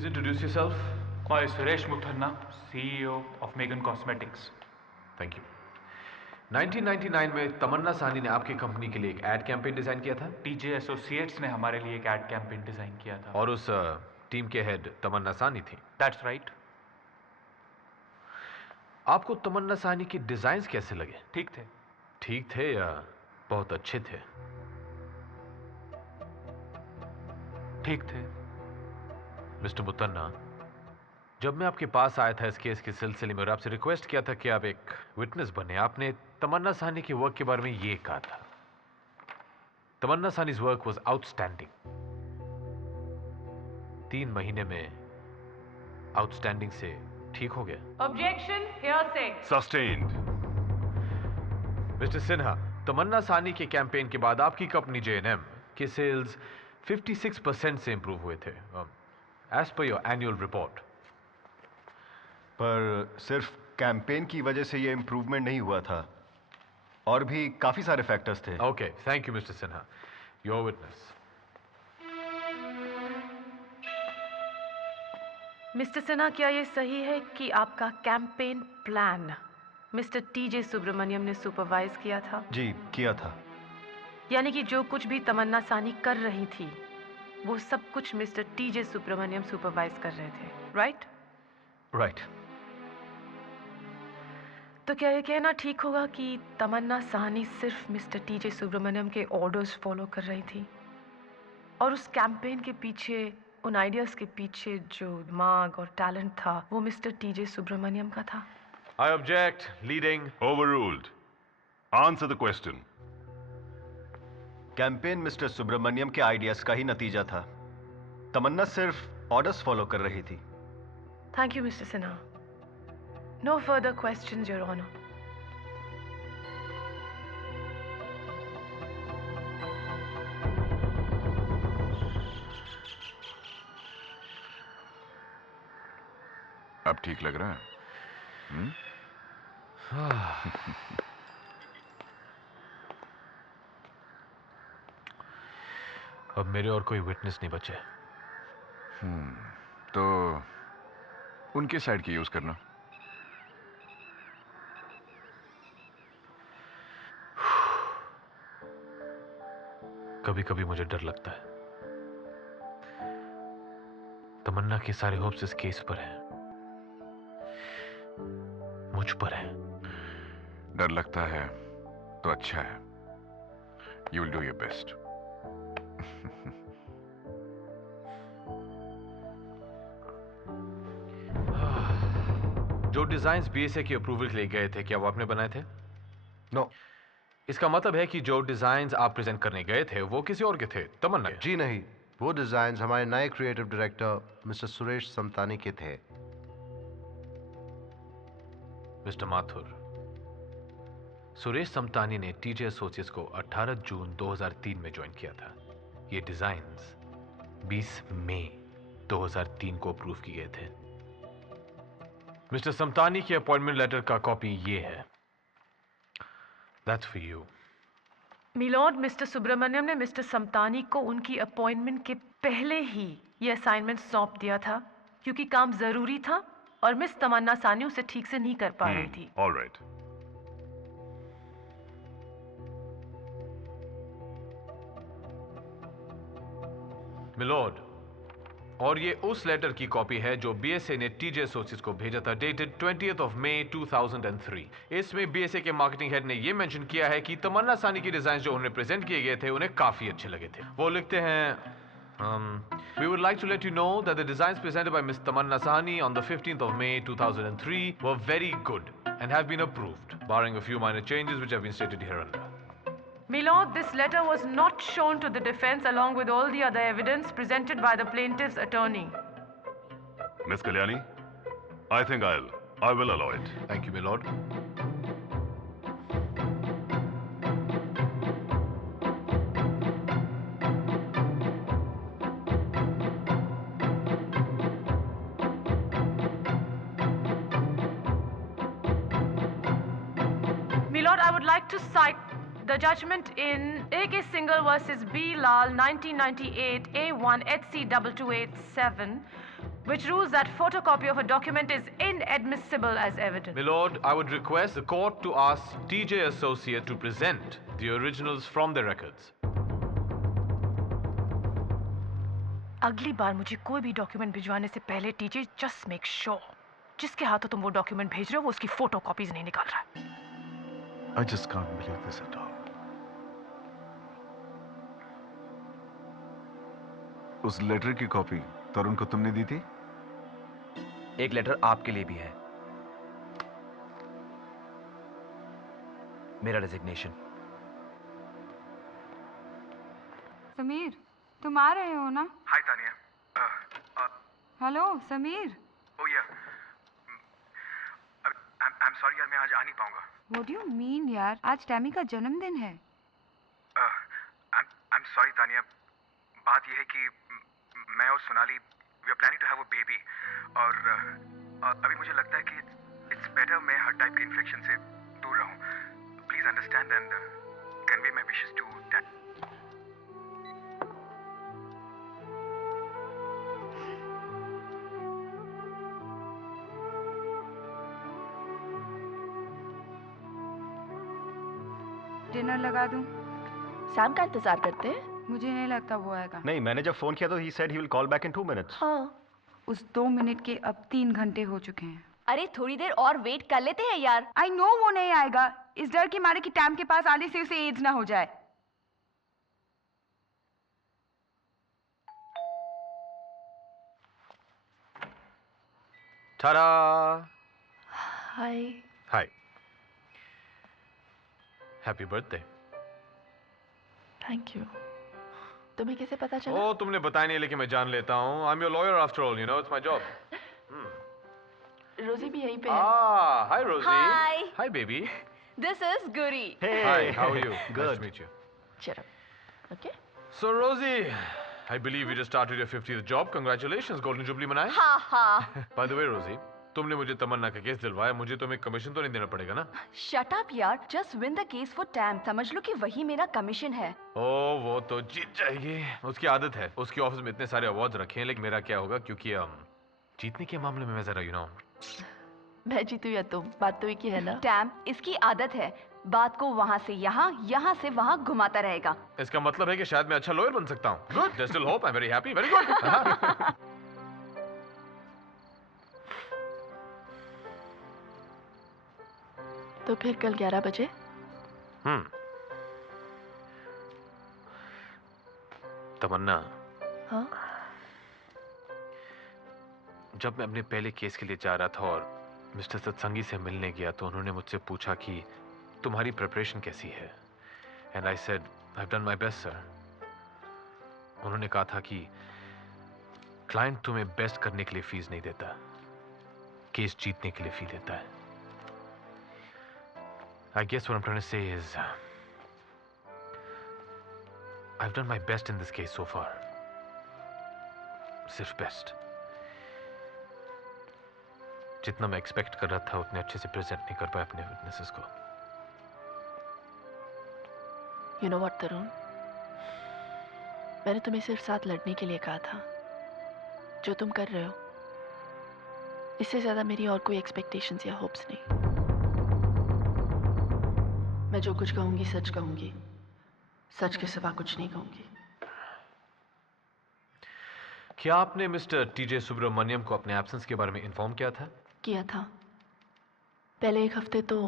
Please introduce yourself. मैं Suresh मुथन्ना, CEO of Megan Cosmetics. Thank you. 1999 में तमन्ना साहनी ने आपकी कंपनी के लिए एक एड कैंपेन डिजाइन किया था। TJ Associates ने हमारे लिए एक एड कैंपेन डिजाइन किया था। और उस टीम के हेड तमन्ना साहनी थी। That's right. आपको तमन्ना साहनी की डिजाइन्स कैसे लगे? ठीक थे। ठीक थे या बहुत अच्छे थे? ठीक थे। मिस्टर मुथन्ना, जब मैं आपके पास आया था इस केस के सिलसिले में और आपसे रिक्वेस्ट किया था कि आप एक विटनेस बने, आपने तमन्ना साहनी की वर्क के बारे में ये कहा था, तमन्ना साहनी's वर्क वाज आउटस्टैंडिंग। 3 महीने में आउटस्टैंडिंग से ठीक हो गया। Objection, hearsay. Sustained. Mister Sinha, Tamanna Sahni के कैंपेन के बाद आपकी कंपनी J&M के सेल्स 56% से इंप्रूव हुए थे, as per your annual report. पर सिर्फ कैंपेन की वजह से ये इम्प्रूवमेंट नहीं हुआ था, और भी काफी सारे फैक्टर्स थे। Okay, thank you mister Sinha. Your witness. Mister Sinha, क्या ये सही है कि आपका campaign plan mister TJ Subramaniam ने सुपरवाइज किया था? जी, किया था। यानी कि जो कुछ भी तमन्ना साहनी कर रही थी वो सब कुछ मिस्टर TJ सुब्रमण्यम सुपरवाइज कर रहे थे, राइट? राइट। तो क्या ये कहना ठीक होगा कि तमन्ना साहनी सिर्फ मिस्टर TJ सुब्रमण्यम के ऑर्डर्स फॉलो कर रही थी और उस कैंपेन के पीछे, उन आइडियाज के पीछे जो दिमाग और टैलेंट था वो मिस्टर TJ सुब्रमण्यम का था? I object, leading. Overruled. Answer the question. Campaign mister Subramaniam के आइडियाज का ही नतीजा था। तमन्ना सिर्फ ऑर्डर्स फॉलो कर रही थी। Thank you mister Sinha. No further questions your honour. अब ठीक लग रहा है? अब मेरे और कोई विटनेस नहीं बचे। तो उनके साइड की यूज करना। कभी कभी मुझे डर लगता है, तमन्ना के सारे होप्स इस केस पर हैं, मुझ पर है। डर लगता है तो अच्छा है। You will do your best. जो डिजाइन्स BSA के अप्रूवल के लिए गए थे, क्या वो आपने बनाए थे? नो। इसका मतलब है कि जो डिजाइन्स आप प्रेजेंट करने गए थे वो किसी और के थे, तमन्ना के? जी नहीं, वो डिजाइन्स हमारे नए creative director mister Suresh Samtani के थे। मिस्टर माथुर, सुरेश समतानी ने TJ एसोसिएट्स को 18 जून 2003 में ज्वाइन किया था। ये डिजाइन्स 20 मई 2003 को अप्रूव किए गए थे। मिस्टर समतानी की अपॉइंटमेंट लेटर का कॉपी ये है। That's for you. Milord, mister Subramaniam ने मिस्टर समतानी को उनकी अपॉइंटमेंट के पहले ही ये असाइनमेंट सौंप दिया था क्योंकि काम जरूरी था और मिस तमन्ना साहनी उसे ठीक से नहीं कर पा रही थी। All right. मिलॉर्ड, और ये उस लेटर की कॉपी है जो BSA ने TJ एसोसिएट्स को भेजा था, डेटेड 20th of May 2003। इसमें BSA के मार्केटिंग हेड ने ये मेंशन किया है कि तमन्ना साहनी की डिजाइन जो उन्हें प्रेजेंट किए गए थे उन्हें काफी अच्छे लगे थे। वो लिखते हैं, we would like to let you know that the designs presented by Ms. Tamanna Sahni on the 15th of May 2003 were very good and have been approved, barring a few minor changes which have been stated hereunder. Milord, this letter was not shown to the defense along with all the other evidence presented by the plaintiff's attorney. Miss Kalyani, I think I will allow it. Thank you, my lord. Milord, I would like to cite the judgment in AK Singhal versus B. Lal 1998 A1 HC 2287, which rules that photocopy of a document is inadmissible as evidence. My lord, I would request the court to ask TJ Associate to present the originals from their records. अगली बार मुझे कोई भी document भिजवाने से पहले TJ just make sure जिसके हाथों तुम वो डॉक्यूमेंट भेज रहे हो वो उसकी फोटो कॉपीज नहीं निकाल रहा है। I just can't believe this at all. उस लेटर की कॉपी तरुण को तुमने दी थी? एक लेटर आपके लिए भी है, मेरा रेजिग्नेशन। समीर, तुम आ रहे हो ना? हाय तानिया। हेलो समीर। ओह या, आई एम सॉरी यार, मैं आज आ नहीं पाऊंगा। What do you mean यार? आज टैमी का जन्मदिन है। आई एम सॉरी तानिया, बात यह है कि मैं और Sonali we are planning to have a baby और अभी मुझे लगता है कि इट्स बेटर मैं हर टाइप के इन्फेक्शन से दूर रहूं। Please understand and convey my wishes to dad. Dinner लगा दूं? सैम का इंतजार करते हैं। मुझे नहीं लगता वो आएगा। नहीं, मैंने जब फोन किया तो he said he will call back in 2 minutes। हाँ, उस 2 मिनट के अब 3 घंटे हो चुके हैं। अरे थोड़ी देर और वेट कर लेते हैं यार। आई नो वो नहीं आएगा, इस डर के मारे कि टैम के पास आने से उसे एड्स ना हो जाए। Ta-da! Hi. Hi. Happy birthday. Thank you. तुम्हें कैसे पता चला? Oh, तुमने बताया नहीं लेकिन मैं जान लेता हूँ। I'm your lawyer after all, you know, it's my job. रोजी भी यहीं पे है। Ah, hi Rosie. Hi. Hi baby. This is Guri. Hey. Hi, how are you? Good. Nice to meet you. चलो, okay. So Rosie, I believe you just started your 50th job. Congratulations, Golden Jubilee मनाए। हाँ हाँ। By the way, Rosie, तुमने मुझे तमन्ना का case दिलवाया, मुझे तुम्हें कमीशन तो नहीं देना पड़ेगा ना? Shut up यार, just win the case for Tam. समझ लो कि वही मेरा कमीशन है। ओह, वो तो जीत जाएगी। उसकी आदत है। उसके ऑफिस में इतने सारे अवार्ड्स रखे हैं, लेकिन मेरा क्या होगा क्योंकि जीतने के मामले में मैं जरा मैं जीतू या तुम, बात तो एक ही है ना। Tam, इसकी आदत है बात को वहाँ से यहाँ, यहाँ से वहाँ घुमाता रहेगा। इसका मतलब है कि शायद मैं अच्छा लॉयर बन सकता हूँ। Good, there's still hope. I'm very happy. Very good. तो फिर कल 11 बजे? तमन्ना, हाँ? जब मैं अपने पहले केस के लिए जा रहा था और मिस्टर सत्संगी से मिलने गया तो उन्होंने मुझसे पूछा कि तुम्हारी प्रिपरेशन कैसी है? And I said I have done my best sir. उन्होंने कहा था कि क्लाइंट तुम्हें बेस्ट करने के लिए फीस नहीं देता, केस जीतने के लिए फी देता है। I guess what I'm trying to say is I've done my best in this case so far. सिर्फ बेस्ट। जितना मैं एक्सपेक्ट कर रहा था उतने अच्छे से प्रेजेंट नहीं कर पाया अपने विटनेसेस को। You know what, तरुण? मैंने तुम्हें सिर्फ साथ लड़ने के लिए कहा था। जो तुम कर रहे हो, इससे ज्यादा मेरी और कोई एक्सपेक्टेशंस या होप्स नहीं। मैं जो कुछ कहूंगी सच कहूंगी, सच के सिवा कुछ नहीं कहूंगी। क्या आपने मिस्टर टीजे सुब्रमण्यम को अपने एब्सेंस के बारे में इन्फॉर्म किया था? किया था। पहले 1 हफ्ते तो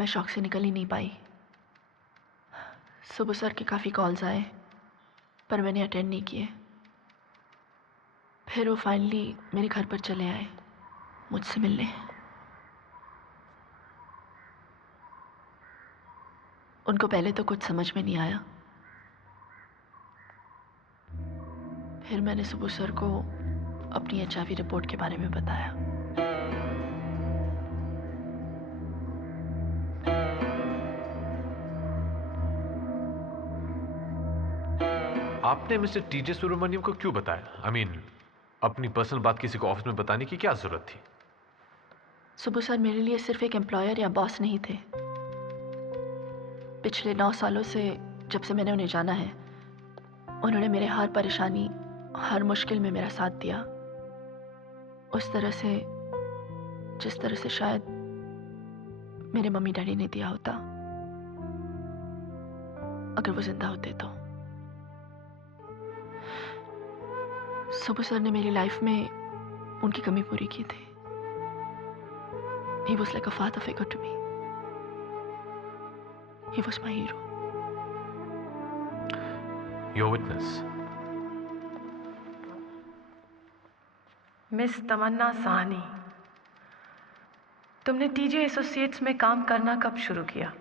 मैं शॉक से निकल ही नहीं पाई। सुबह सर के काफ़ी कॉल्स आए पर मैंने अटेंड नहीं किए। फिर वो फाइनली मेरे घर पर चले आए मुझसे मिलने। उनको पहले तो कुछ समझ में नहीं आया। फिर मैंने सुबह सर को अपनी HIV रिपोर्ट के बारे में बताया। आपने मिस्टर टीजे सुब्रमण्यम को क्यों बताया? I mean, अपनी पर्सनल बात किसी को ऑफिस में बताने की क्या जरूरत थी? सुबह सर मेरे लिए सिर्फ एक एम्प्लॉयर या बॉस नहीं थे। पिछले 9 सालों से जब से मैंने उन्हें जाना है, उन्होंने मेरे हर परेशानी, हर मुश्किल में मेरा साथ दिया। उस तरह से जिस तरह से शायद मेरे मम्मी डैडी ने दिया होता अगर वो जिंदा होते तो। सुबह सर ने मेरी लाइफ में उनकी कमी पूरी की थी। He was like a father figure to me. He was my hero. Your witness. Miss Tamanna Sahni, तुमने टीजे एसोसिएट्स में काम करना कब शुरू किया?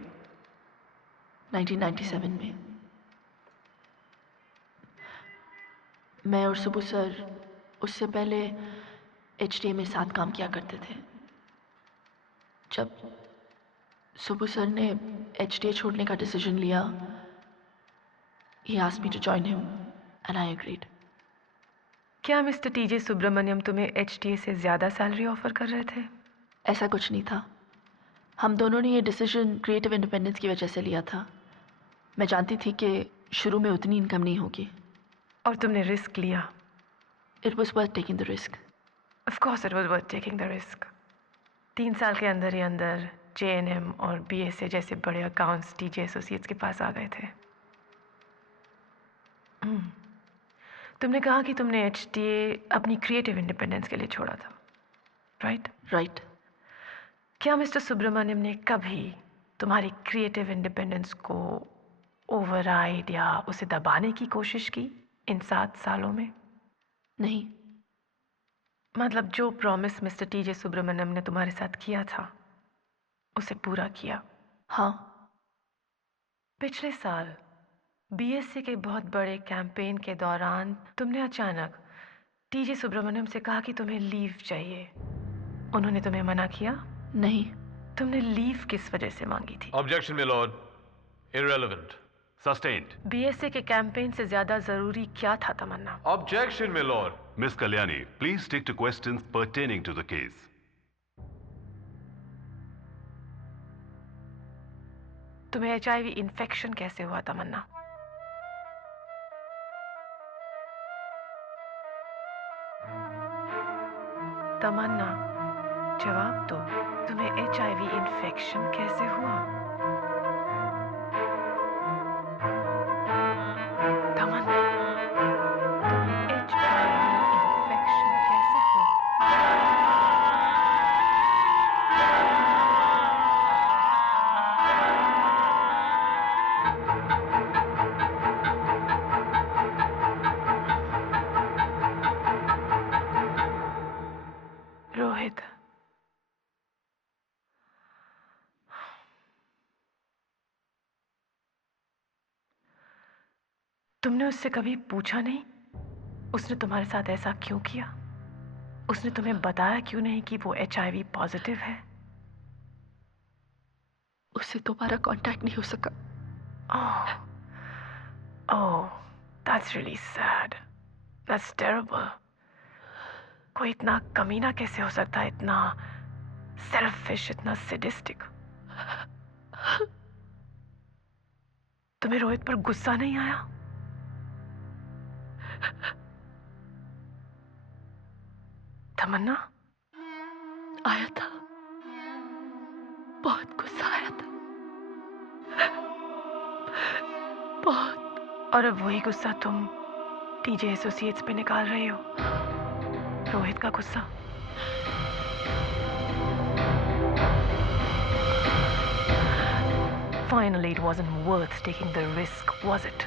1997 में। मैं और सुबह सर उससे पहले HTA में साथ काम किया करते थे। जब सुबह सर ने HTA छोड़ने का डिसीजन लिया, he asked me to join him and I agreed. क्या मिस्टर टीजे सुब्रमण्यम तुम्हें HTA से ज़्यादा सैलरी ऑफर कर रहे थे? ऐसा कुछ नहीं था। हम दोनों ने ये डिसीजन क्रिएटिव इंडिपेंडेंस की वजह से लिया था। मैं जानती थी कि शुरू में उतनी इनकम नहीं होगी। और तुमने रिस्क लिया। It was worth taking the risk. Of course it was worth taking the risk. 3 साल के अंदर ही अंदर JNM और BSA जैसे बड़े अकाउंट्स टीजे एसोसिएट्स के पास आ गए थे। तुमने कहा कि तुमने HTA अपनी क्रिएटिव इंडिपेंडेंस के लिए छोड़ा था, राइट? राइट। क्या मिस्टर सुब्रमण्यम ने कभी तुम्हारी क्रिएटिव इंडिपेंडेंस को ओवरराइड या उसे दबाने की कोशिश की इन 7 सालों में? नहीं। मतलब जो प्रॉमिस मिस्टर टीजे सुब्रमण्यम ने तुम्हारे साथ किया था उसे पूरा किया? हाँ। पिछले साल BSA के बहुत बड़े कैंपेन के दौरान तुमने अचानक टीजे सुब्रमण्यम से कहा कि तुम्हें लीव चाहिए। उन्होंने तुम्हें मना किया? नहीं। तुमने लीव किस वजह से मांगी थी? Objection, my lord. Irrelevant. Sustained. BSA के कैंपेन से ज्यादा जरूरी क्या था तमन्ना? Objection, my lord. Miss Kalyani, please stick to questions pertaining to the case. तुम्हें HIV इन्फेक्शन कैसे हुआ तमन्ना? तमन्ना, जवाब दो। तुम्हें HIV इन्फेक्शन कैसे हुआ? तमन्ना, तुम्हें HIV इन्फेक्शन कैसे हुआ? रोहित, तुमने उससे कभी पूछा नहीं उसने तुम्हारे साथ ऐसा क्यों किया? उसने तुम्हें बताया क्यों नहीं कि वो HIV पॉजिटिव है? उससे दोबारा कांटेक्ट नहीं हो सका। ओह, that's really sad. That's terrible. कोई इतना कमीना कैसे हो सकता है, इतना सेल्फिश, इतना सैडिस्टिक? तुम्हें रोहित पर गुस्सा नहीं आया? तमन्ना, आया था, बहुत गुस्सा आया था, बहुत। और अब वही गुस्सा तुम टीजे एसोसिएट्स पे निकाल रहे हो, रोहित का गुस्सा। Finally, it wasn't worth taking the risk, was it?